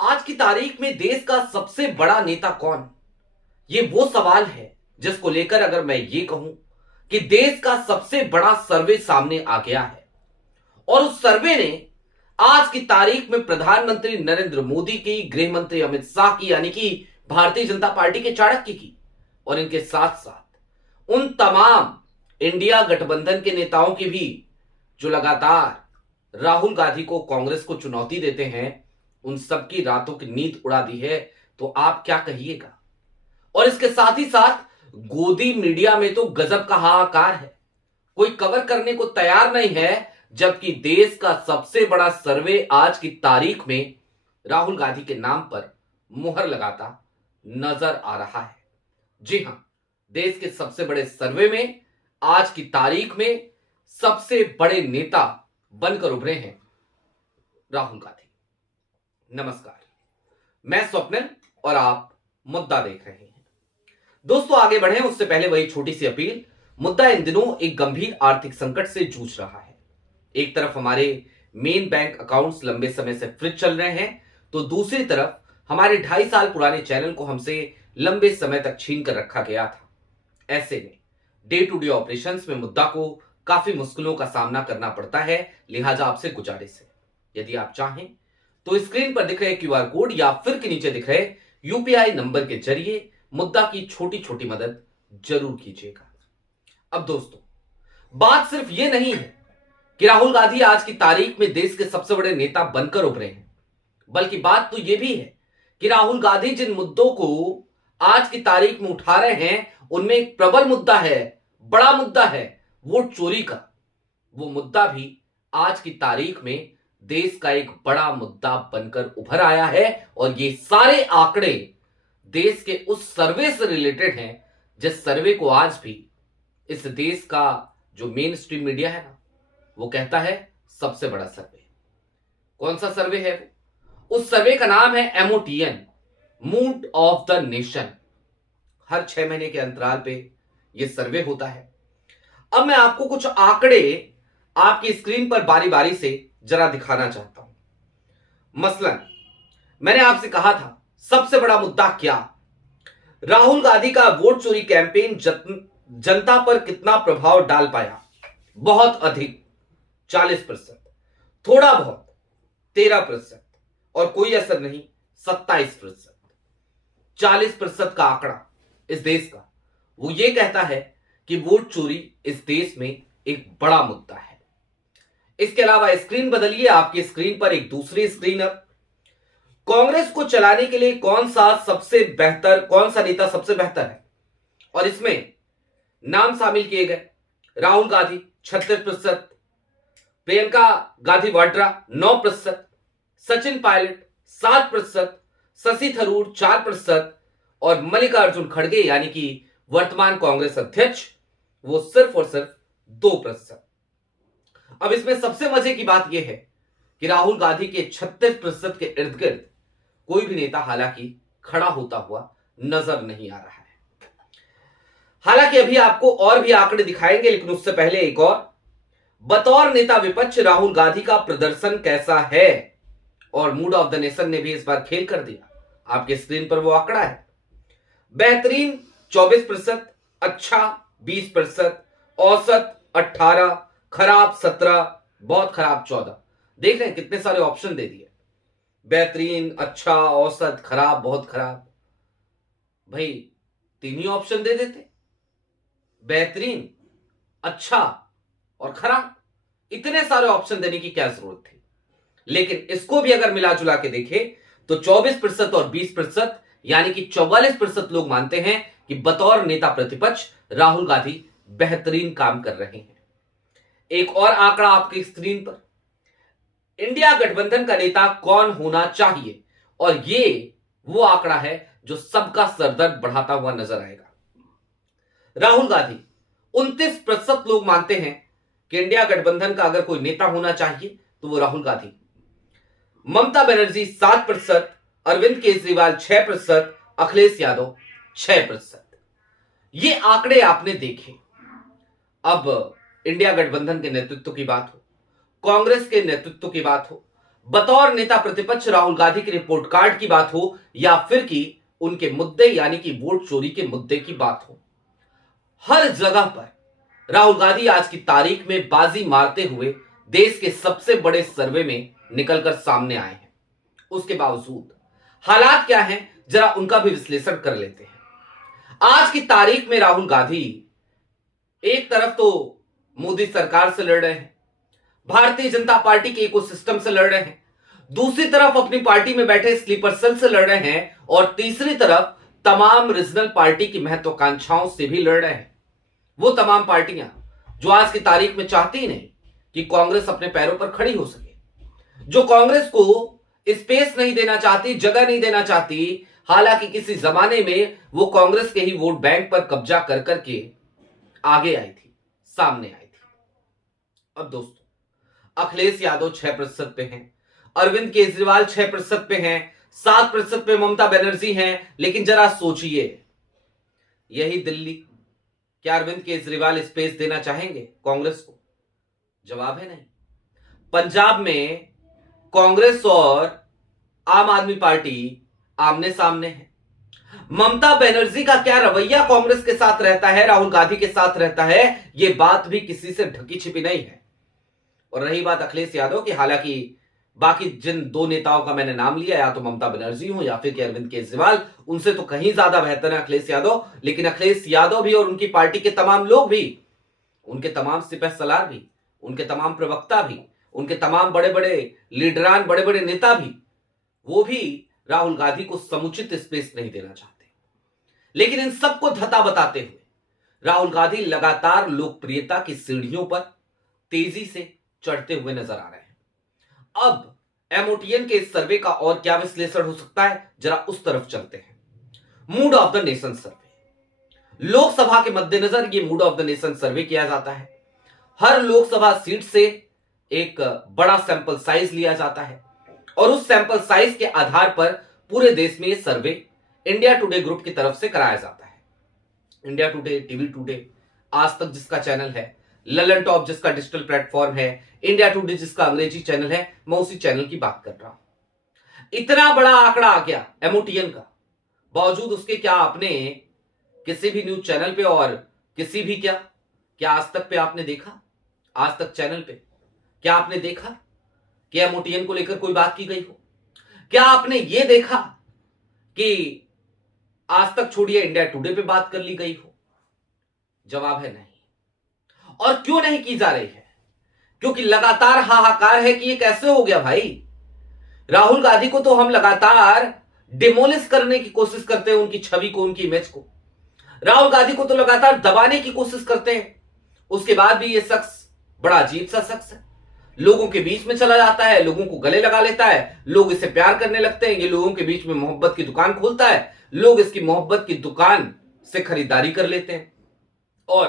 आज की तारीख में देश का सबसे बड़ा नेता कौन? ये वो सवाल है जिसको लेकर अगर मैं ये कहूं कि देश का सबसे बड़ा सर्वे सामने आ गया है और उस सर्वे ने आज की तारीख में प्रधानमंत्री नरेंद्र मोदी की, गृह मंत्री अमित शाह की यानी कि भारतीय जनता पार्टी के चाणक्य की और इनके साथ साथ उन तमाम इंडिया गठबंधन के नेताओं की भी जो लगातार राहुल गांधी को, कांग्रेस को चुनौती देते हैं, उन सबकी रातों की नींद उड़ा दी है। तो आप क्या कहिएगा? और इसके साथ ही साथ गोदी मीडिया में तो गजब का हाहाकार है, कोई कवर करने को तैयार नहीं है, जबकि देश का सबसे बड़ा सर्वे आज की तारीख में राहुल गांधी के नाम पर मुहर लगाता नजर आ रहा है। जी हां, देश के सबसे बड़े सर्वे में आज की तारीख में सबसे बड़े नेता बनकर उभरे हैं राहुल गांधी। नमस्कार, मैं स्वप्निल और आप मुद्दा देख रहे हैं। दोस्तों, आगे बढ़े उससे पहले वही छोटी सी अपील। मुद्दा इन दिनों एक गंभीर आर्थिक संकट से जूझ रहा है। एक तरफ हमारे मेन बैंक अकाउंट्स लंबे समय से फ्रीज चल रहे हैं, तो दूसरी तरफ हमारे 2.5 साल पुराने चैनल को हमसे लंबे समय तक छीन कर रखा गया था। ऐसे में डे टू डे ऑपरेशंस में मुद्दा को काफी मुश्किलों का सामना करना पड़ता है। लिहाजा आपसे गुजारिश है, यदि आप चाहें तो स्क्रीन पर दिख रहे क्यूआर कोड या फिर के नीचे दिख रहे यूपीआई नंबर के जरिए मुद्दा की छोटी छोटी मदद जरूर कीजिएगा। अब दोस्तों, बात सिर्फ यह नहीं है कि राहुल गांधी आज की तारीख में देश के सबसे बड़े नेता बनकर उभरे हैं, बल्कि बात तो यह भी है कि राहुल गांधी जिन मुद्दों को आज की तारीख में उठा रहे हैं, उनमें एक प्रबल मुद्दा है, बड़ा मुद्दा है, वोट चोरी का। वो मुद्दा भी आज की तारीख में देश का एक बड़ा मुद्दा बनकर उभर आया है और ये सारे आंकड़े देश के उस सर्वे से रिलेटेड हैं जिस सर्वे को आज भी इस देश का जो मेन स्ट्रीम मीडिया है ना, वो कहता है सबसे बड़ा सर्वे। कौन सा सर्वे है वो? उस सर्वे का नाम है MOTN, mood of the nation. हर 6 महीने के अंतराल पे ये सर्वे होता है। अब मैं आपको कुछ आंकड़े आपकी स्क्रीन पर बारी बारी से जरा दिखाना चाहता हूं। मसलन मैंने आपसे कहा था सबसे बड़ा मुद्दा क्या? राहुल गांधी का वोट चोरी कैंपेन जनता पर कितना प्रभाव डाल पाया? बहुत अधिक 40%, थोड़ा बहुत 13% और कोई असर नहीं 27%। 40% का आंकड़ा इस देश का वो ये कहता है कि वोट चोरी इस देश में एक बड़ा मुद्दा है। इसके अलावा स्क्रीन बदलिए, आपकी स्क्रीन पर एक दूसरी स्क्रीन। अब कांग्रेस को चलाने के लिए कौन सा नेता सबसे बेहतर है? और इसमें नाम शामिल किए गए राहुल गांधी 36%, प्रियंका गांधी वाड्रा 9%, सचिन पायलट 7%, शशि थरूर 4% और मल्लिकार्जुन खड़गे यानी कि वर्तमान कांग्रेस अध्यक्ष वो सिर्फ और सिर्फ 2%। अब इसमें सबसे मजे की बात यह है कि राहुल गांधी के 36% के इर्द गिर्द कोई भी नेता हालांकि खड़ा होता हुआ नजर नहीं आ रहा है। हालांकि अभी आपको और भी आंकड़े दिखाएंगे, लेकिन उससे पहले एक और, बतौर नेता विपक्ष राहुल गांधी का प्रदर्शन कैसा है? और मूड ऑफ द नेशन ने भी इस बार खेल कर दिया। आपके स्क्रीन पर वो आंकड़ा है। बेहतरीन 24%, अच्छा 20%, औसत 18%, खराब 17%, बहुत खराब 14%। देख रहे हैं कितने सारे ऑप्शन दे दिए। बेहतरीन, अच्छा, औसत, खराब, बहुत खराब। भाई 3 ही ऑप्शन दे देते, बेहतरीन, अच्छा और खराब। इतने सारे ऑप्शन देने की क्या जरूरत थी? लेकिन इसको भी अगर मिला जुला के देखें तो 24% और 20% यानी कि 44% लोग मानते हैं कि बतौर नेता प्रतिपक्ष राहुल गांधी बेहतरीन काम कर रहे हैं। एक और आंकड़ा आपकी स्क्रीन पर, इंडिया गठबंधन का नेता कौन होना चाहिए? और ये वो आंकड़ा है जो सबका सरदर्द बढ़ाता हुआ नजर आएगा। राहुल गांधी 29% लोग मानते हैं कि इंडिया गठबंधन का अगर कोई नेता होना चाहिए तो वो राहुल गांधी। ममता बनर्जी 7%, अरविंद केजरीवाल 6%, अखिलेश यादव 6%। ये आंकड़े आपने देखे। अब इंडिया गठबंधन के नेतृत्व की बात हो, कांग्रेस के नेतृत्व की बात हो, बतौर नेता प्रतिपक्ष राहुल गांधी के रिपोर्ट कार्ड की बात हो या फिर कि उनके मुद्दे यानी कि वोट चोरी के मुद्दे की बात हो, हर जगह पर राहुल गांधी आज की तारीख में बाजी मारते हुए देश के सबसे बड़े सर्वे में निकलकर सामने आए हैं। उसके बावजूद हालात क्या हैं, जरा उनका भी विश्लेषण कर लेते हैं। आज की तारीख में राहुल गांधी एक तरफ तो मोदी सरकार से लड़ रहे हैं, भारतीय जनता पार्टी के इकोसिस्टम से लड़ रहे हैं, दूसरी तरफ अपनी पार्टी में बैठे स्लीपर सेल से लड़ रहे हैं, और तीसरी तरफ तमाम रीजनल पार्टी की महत्वाकांक्षाओं से भी लड़ रहे हैं। वो तमाम पार्टियां जो आज की तारीख में चाहती ही नहीं कि कांग्रेस अपने पैरों पर खड़ी हो सके, जो कांग्रेस को स्पेस नहीं देना चाहती, जगह नहीं देना चाहती। हालांकि किसी जमाने में वो कांग्रेस के ही वोट बैंक पर कब्जा कर करके आगे आई थी, सामने आई थी। अब दोस्तों, अखिलेश यादव 6% पे हैं, अरविंद केजरीवाल 6% पे हैं, 7% पे ममता बनर्जी हैं। लेकिन जरा सोचिए, यही दिल्ली, क्या अरविंद केजरीवाल स्पेस देना चाहेंगे कांग्रेस को? जवाब है नहीं। पंजाब में कांग्रेस और आम आदमी पार्टी आमने सामने है। ममता बनर्जी का क्या रवैया कांग्रेस के साथ रहता है, राहुल गांधी के साथ रहता है, यह बात भी किसी से ढकी छिपी नहीं है। और रही बात अखिलेश यादव की, हालांकि बाकी जिन दो नेताओं का मैंने नाम लिया, या तो ममता बनर्जी हो या फिर अरविंद केजरीवाल, उनसे तो कहीं ज्यादा बेहतर है अखिलेश यादव। लेकिन अखिलेश यादव भी और उनकी पार्टी के तमाम लोग भी, उनके तमाम सिपह सलार भी, उनके तमाम प्रवक्ता भी, उनके तमाम बड़े बड़े लीडरान, बड़े बड़े नेता भी, वो भी राहुल गांधी को समुचित स्पेस नहीं देना चाहते। लेकिन इन सबको धता बताते हुए राहुल गांधी लगातार लोकप्रियता की सीढ़ियों पर तेजी से चढ़ते हुए नजर आ रहे हैं। अब एमओटीएन के इस सर्वे का और क्या विश्लेषण हो सकता है, जरा उस तरफ चलते हैं। मूड ऑफ द नेशन सर्वे, लोकसभा के मद्देनजर ये मूड ऑफ द नेशन सर्वे किया जाता है। हर लोकसभा सीट से एक बड़ा सैंपल साइज लिया जाता है और उस सैंपल साइज के आधार पर पूरे देश में यह सर्वे इंडिया टुडे ग्रुप की तरफ से कराया जाता है। इंडिया टुडे, टीवी टुडे, आज तक जिसका चैनल है, ललन टॉप जिसका डिजिटल प्लेटफॉर्म है, इंडिया टुडे जिसका अंग्रेजी चैनल है, मैं उसी चैनल की बात कर रहा हूं। इतना बड़ा आंकड़ा आ गया एमओटीएन का, बावजूद उसके क्या आपने किसी भी न्यूज चैनल पे और किसी भी क्या आज तक पे आपने देखा, आज तक चैनल पे क्या आपने देखा कि एमओटीएन को लेकर कोई बात की गई हो? क्या आपने यह देखा कि आज तक छोड़िए इंडिया टुडे पे बात कर ली गई हो? जवाब है नहीं। और क्यों नहीं की जा रही है? क्योंकि लगातार हाहाकार है कि ये कैसे हो गया भाई। राहुल गांधी को तो हम लगातार डिमोलिश करने की कोशिश करते हैं, उनकी छवि को, उनकी इमेज को। राहुल गांधी को तो लगातार दबाने की कोशिश करते हैं। उसके बाद भी ये शख्स बड़ा अजीब सा शख्स है, लोगों के बीच में चला जाता है, लोगों को गले लगा लेता है, लोग इसे प्यार करने लगते हैं, ये लोगों के बीच में मोहब्बत की दुकान खोलता है, लोग इसकी मोहब्बत की दुकान से खरीदारी कर लेते हैं और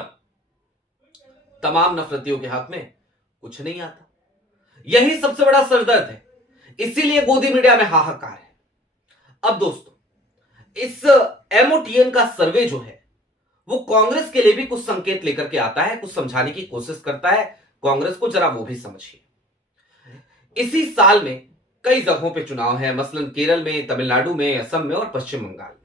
तमाम नफरतियों के हाथ में कुछ नहीं आता। यही सबसे बड़ा सरदर्द है, इसीलिए गोदी मीडिया में हाहाकार है। अब दोस्तों, इस एमओटीएन का सर्वे जो है वो कांग्रेस के लिए भी कुछ संकेत लेकर के आता है, कुछ समझाने की कोशिश करता है कांग्रेस को, जरा वो भी समझिए। इसी साल में कई जगहों पे चुनाव है, मसलन केरल में, तमिलनाडु में, असम में और पश्चिम बंगाल में।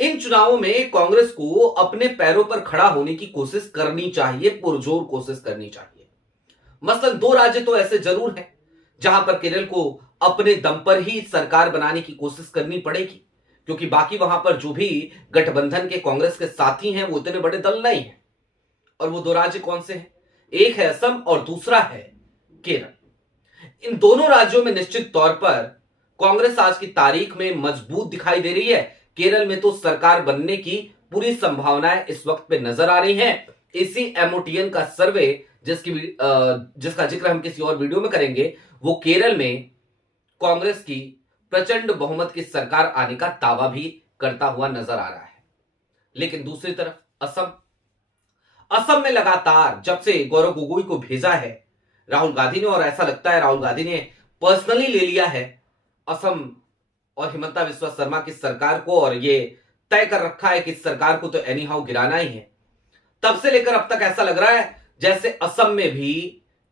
इन चुनावों में कांग्रेस को अपने पैरों पर खड़ा होने की कोशिश करनी चाहिए, पुरजोर कोशिश करनी चाहिए। मसलन 2 राज्य तो ऐसे जरूर हैं जहां पर केरल को अपने दम पर ही सरकार बनाने की कोशिश करनी पड़ेगी, क्योंकि बाकी वहां पर जो भी गठबंधन के कांग्रेस के साथी हैं वो इतने बड़े दल नहीं हैं। और वो 2 राज्य कौन से हैं? एक है असम और दूसरा है केरल। इन दोनों राज्यों में निश्चित तौर पर कांग्रेस आज की तारीख में मजबूत दिखाई दे रही है। केरल में तो सरकार बनने की पूरी संभावनाएं इस वक्त पे नजर आ रही हैं। इसी एमओटीएन का सर्वे जिसका जिक्र हम किसी और वीडियो में करेंगे, वो केरल में कांग्रेस की प्रचंड बहुमत की सरकार आने का दावा भी करता हुआ नजर आ रहा है। लेकिन दूसरी तरफ असम में लगातार जब से गौरव गोगोई को भेजा है राहुल गांधी ने, और ऐसा लगता है राहुल गांधी ने पर्सनली ले लिया है असम और हिमंता बिस्वा शर्मा की सरकार को, और ये तय कर रखा है कि इस सरकार को तो एनी हाउ गिराना ही है, तब से लेकर अब तक ऐसा लग रहा है जैसे असम में भी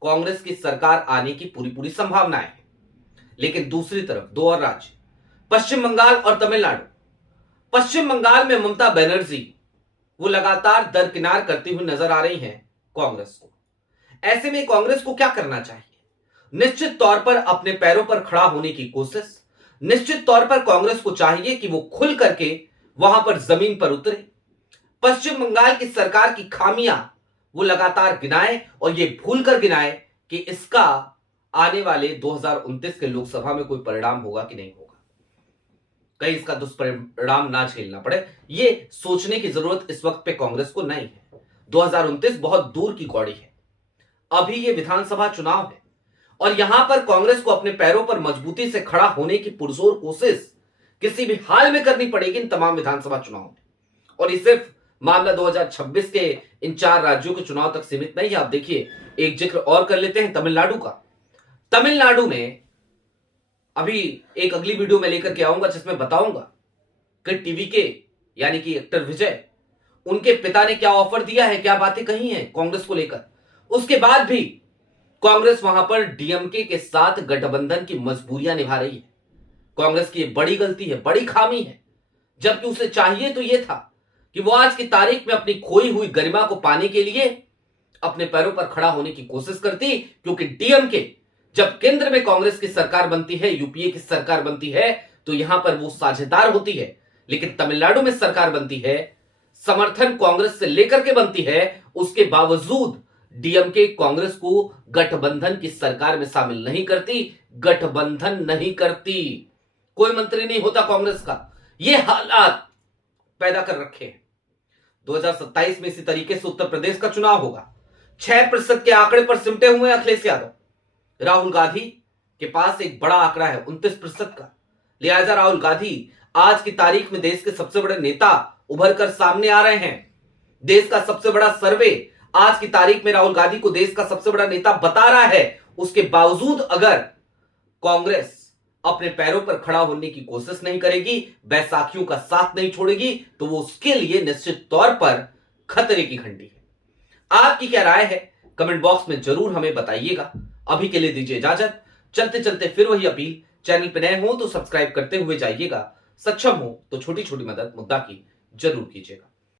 कांग्रेस की सरकार आने की पूरी पूरी संभावना है। लेकिन दूसरी तरफ दो और राज्य, पश्चिम बंगाल और तमिलनाडु। पश्चिम बंगाल में ममता बनर्जी वो लगातार दरकिनार करती हुई नजर आ रही हैं कांग्रेस को। ऐसे में कांग्रेस को क्या करना चाहिए? निश्चित तौर पर अपने पैरों पर खड़ा होने की कोशिश। निश्चित तौर पर कांग्रेस को चाहिए कि वो खुल करके वहां पर जमीन पर उतरे, पश्चिम बंगाल की सरकार की खामियां वो लगातार गिनाए और ये भूल कर गिनाए कि इसका आने वाले 2029 के लोकसभा में कोई परिणाम होगा कि नहीं होगा, कहीं इसका दुष्परिणाम ना झेलना पड़े। ये सोचने की जरूरत इस वक्त पे कांग्रेस को नहीं है। 2029 बहुत दूर की कौड़ी है, अभी ये विधानसभा चुनाव है और यहां पर कांग्रेस को अपने पैरों पर मजबूती से खड़ा होने की पुरजोर कोशिश किसी भी हाल में करनी पड़ेगी इन तमाम विधानसभा चुनाव में। और ये सिर्फ मामला 2026 के इन 4 राज्यों के चुनाव तक सीमित नहीं है। आप देखिए, एक जिक्र और कर लेते हैं तमिलनाडु का। तमिलनाडु में अभी एक अगली वीडियो में लेकर के आऊंगा जिसमें बताऊंगा कि टीवी के यानी कि एक्टर विजय, उनके पिता ने क्या ऑफर दिया है, क्या बातें कही हैं कांग्रेस को लेकर। उसके बाद भी कांग्रेस वहां पर डीएमके के साथ गठबंधन की मजबूरियां निभा रही है। कांग्रेस की बड़ी गलती है, बड़ी खामी है, जबकि उसे चाहिए तो यह था कि वो आज की तारीख में अपनी खोई हुई गरिमा को पाने के लिए अपने पैरों पर खड़ा होने की कोशिश करती। क्योंकि डीएमके जब केंद्र में कांग्रेस की सरकार बनती है, यूपीए की सरकार बनती है, तो यहां पर वो साझेदार होती है। लेकिन तमिलनाडु में सरकार बनती है, समर्थन कांग्रेस से लेकर के बनती है, उसके बावजूद डीएमके कांग्रेस को गठबंधन की सरकार में शामिल नहीं करती, गठबंधन नहीं करती, कोई मंत्री नहीं होता कांग्रेस का। ये हालात पैदा कर रखे हैं। 2027 में इसी तरीके से उत्तर प्रदेश का चुनाव होगा। 6% के आंकड़े पर सिमटे हुए अखिलेश यादव। राहुल गांधी के पास एक बड़ा आंकड़ा है 29% का। लिहाजा राहुल गांधी आज की तारीख में देश के सबसे बड़े नेता उभर कर सामने आ रहे हैं। देश का सबसे बड़ा सर्वे आज की तारीख में राहुल गांधी को देश का सबसे बड़ा नेता बता रहा है। उसके बावजूद अगर कांग्रेस अपने पैरों पर खड़ा होने की कोशिश नहीं करेगी, बैसाखियों का साथ नहीं छोड़ेगी, तो वो उसके लिए निश्चित तौर पर खतरे की घंटी है। आपकी क्या राय है कमेंट बॉक्स में जरूर हमें बताइएगा। अभी के लिए दीजिए इजाजत। चलते चलते फिर वही अपील, चैनल पर नए हो तो सब्सक्राइब करते हुए जाइएगा, सक्षम हो तो छोटी छोटी मदद मुद्दा की जरूर कीजिएगा।